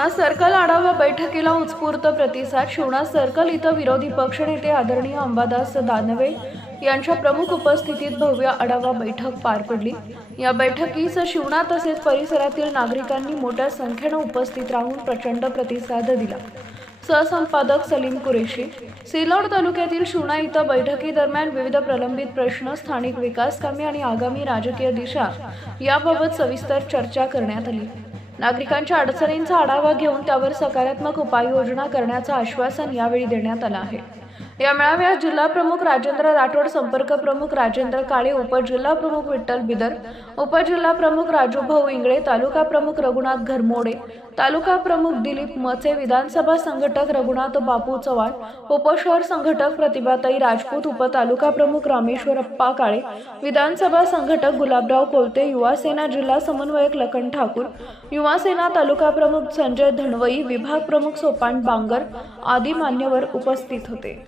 शिवणा circle आढावा बैठकीला उत्स्फूर्त प्रतिसाद। शिवणा सर्कल इथं विरोधी पक्षनेते आदरणीय अंबादास दानवे यांच्या प्रमुख उपस्थितीत भव्य आढावा बैठक पार पडली। या बैठकीस शिवणा तसेच परिसरातील नागरिकांनी मोठ्या संख्येने उपस्थित राहून प्रचंड प्रतिसाद दिला। सहसंपादक सलीम कुरेशी। सिल्लोड तालुक्यातील शिवणा इथं बैठकीदरम्यान विविध प्रलंबित प्रश्न, स्थानिक विकास कामे आणि आगामी राजकीय दिशा याबाबत सविस्तर चर्चा करण्यात आली। नागरिकांच्या अडचणींचा आढावा घेऊन त्यावर सकारात्मक उपाययोजना करण्याचं आश्वासन यावेळी देण्यात आलं आहे। या मेळाव्यात जिल्हा प्रमुख राजेंद्र राठोड, संपर्क प्रमुख राजेंद्र काळे, उपजिल्हा प्रमुख विठ्ठल बिदर, उपजिल्हा प्रमुख राजूभाऊ इंगळे, तालुका प्रमुख रघुनाथ घरमोडे, तालुका प्रमुख दिलीप मचे, विधानसभा संघटक रघुनाथ बापू चव्हाण, उपशहर संघटक प्रतिभाताई राजपूत, उपतालुका प्रमुख रामेश्वरप्पा काळे, विधानसभा संघटक गुलाबराव कोलते, युवा सेना जिल्हा समन्वयक लखन ठाकूर, युवा सेना तालुका प्रमुख संजय धनवई, विभाग प्रमुख सोपान बांगर आदी मान्यवर उपस्थित होते।